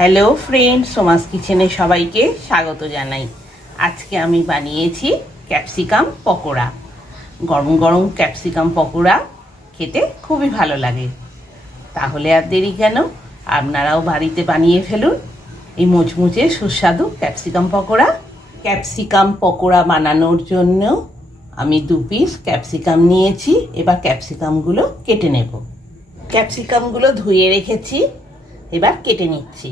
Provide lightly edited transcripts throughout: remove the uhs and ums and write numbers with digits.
Hello friend, Soma's কিচেনে সবাইকে স্বাগত জানাই। আজকে আমি বানিয়েছি ক্যাপসিকাম পকোড়া। গরম গরম ক্যাপসিকাম পকোড়া খেতে খুবই ভালো লাগে। তাহলে আর দেরি কেন, আপনারাও বাড়িতে বানিয়ে ফেলুন এই মুচমুচে সুস্বাদু ক্যাপসিকাম পকোড়া। ক্যাপসিকাম পকোড়া বানানোর জন্য আমি 2 পিস ক্যাপসিকাম নিয়েছি। এবার ক্যাপসিকামগুলো কেটে নেব। ক্যাপসিকামগুলো ধুয়ে রেখেছি, এবার কেটে নিচ্ছি।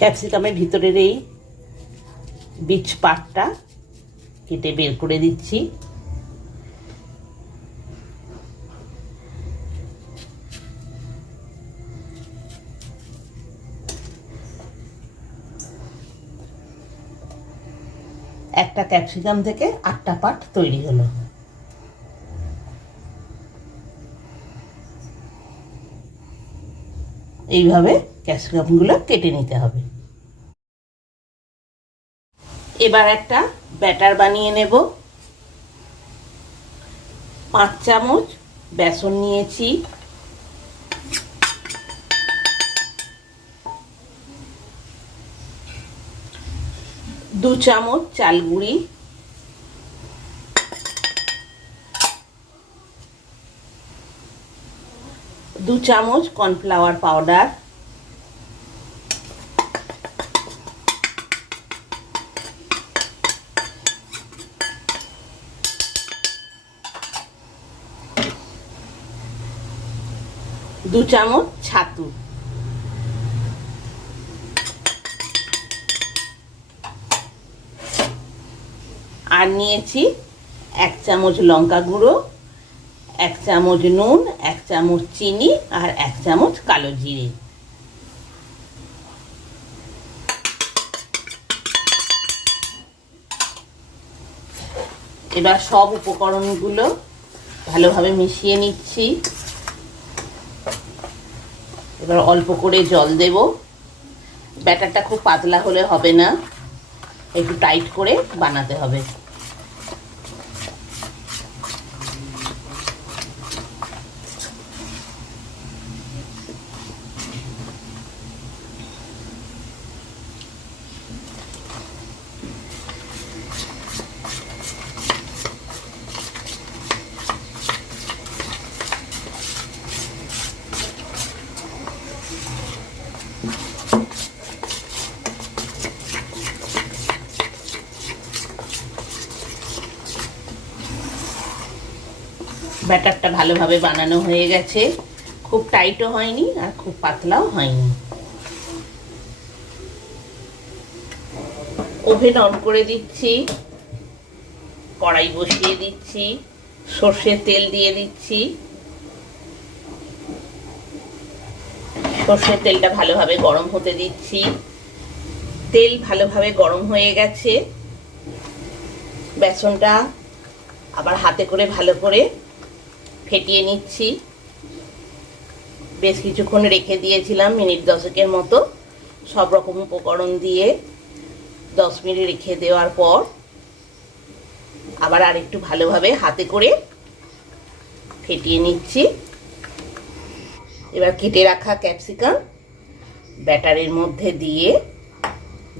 ক্যাপসিকামের ভিতরের এই বীজ পাটটা কেটে বের করে দিচ্ছি। একটা ক্যাপসিকাম থেকে 8টা পার্ট তৈরি হলো। এইভাবে ক্যাপসিকামগুলো কেটে নিতে হবে। এবার একটা ব্যাটার বানিয়ে নেব। 5 চামচ বেসন নিয়েছি, 2 চামচ চাল গুঁড়ি, 2 চামচ কর্নফ্লাওয়ার পাউডার, 2 চামচ ছাতু, আর নিয়েছি 1 চামচ লঙ্কা গুঁড়ো, 1 চামচ নুন, 1 চামচ চিনি আর 1 চামচ কালো জিরে। এবার সব উপকরণগুলো ভালোভাবে মিশিয়ে নিচ্ছি। এবার অল্প করে জল দেব। ব্যাটারটা খুব পাতলা হলে হবে না, একটু টাইট করে বানাতে হবে। ব্যাটারটা ভালোভাবে বানানো হয়ে গেছে, খুব টাইটও হয়নি আর খুব পাতলাও হয়নি। ওভেন অন করে দিচ্ছি, কড়াই বসিয়ে দিচ্ছি, সর্ষের তেল দিয়ে দিচ্ছি। সর্ষের তেলটা ভালোভাবে গরম হতে দিচ্ছি। তেল ভালোভাবে গরম হয়ে গেছে। বেসনটা আবার হাতে করে ভালো করে ফেটিয়ে নিচ্ছি। বেশ কিছুক্ষণ রেখে দিয়েছিলাম, মিনিট 10 মতো। সব রকম উপকরণ দিয়ে 10 মিনিট রেখে দেওয়ার পর আবার আর একটু ভালোভাবে হাতে করে ফেটিয়ে নিচ্ছি। এবার কেটে রাখা ক্যাপসিকাম ব্যাটারের মধ্যে দিয়ে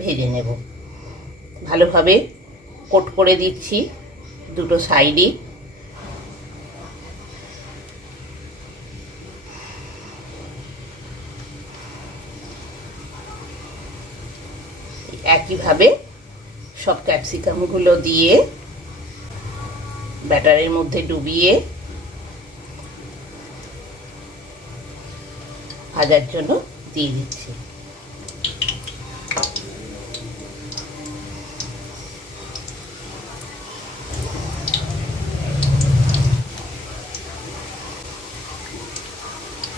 ভেজে নেব। ভালোভাবে কোট করে দিচ্ছি দুটো সাইডই। একইভাবে সব ক্যাপসিকামগুলো দিয়ে ব্যাটারের মধ্যে ডুবিয়ে ভাজার জন্য দিয়ে দিচ্ছি।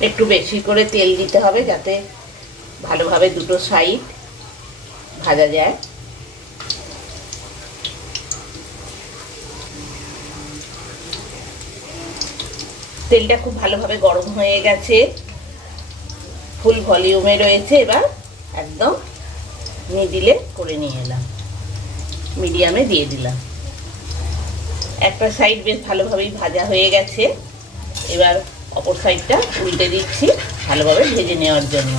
একটু বেশি করে তেল দিতে হবে যাতে ভালোভাবে দুটো সাইড ভাজা যায়। তেলটা খুব ভালোভাবে গরম হয়ে গেছে, ফুল ভলিউমে রয়েছে। এবার একদম মিডিলে করে নিয়ে এলাম, মিডিয়ামে দিয়ে দিলাম। একটা সাইড বেশ ভালোভাবেই ভাজা হয়ে গেছে। এবার অপর সাইডটা উল্টে দিচ্ছি ভালোভাবে ভেজে নেওয়ার জন্য।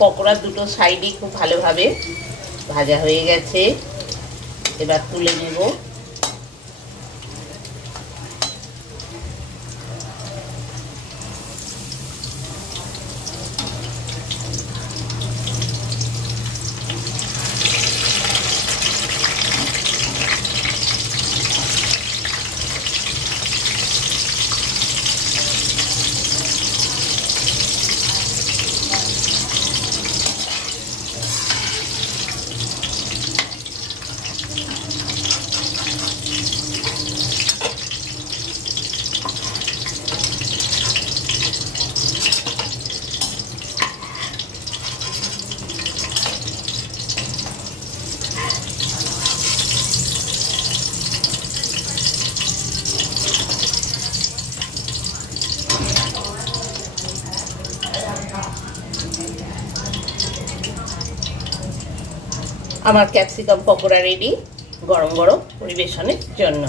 পকোড়া দুটো সাইডই খুব ভালোভাবে ভাজা হয়ে গেছে। এবার তুলে নেব। আমার ক্যাপসিকাম পকোড়া রেডি গরম গরম পরিবেশনের জন্য।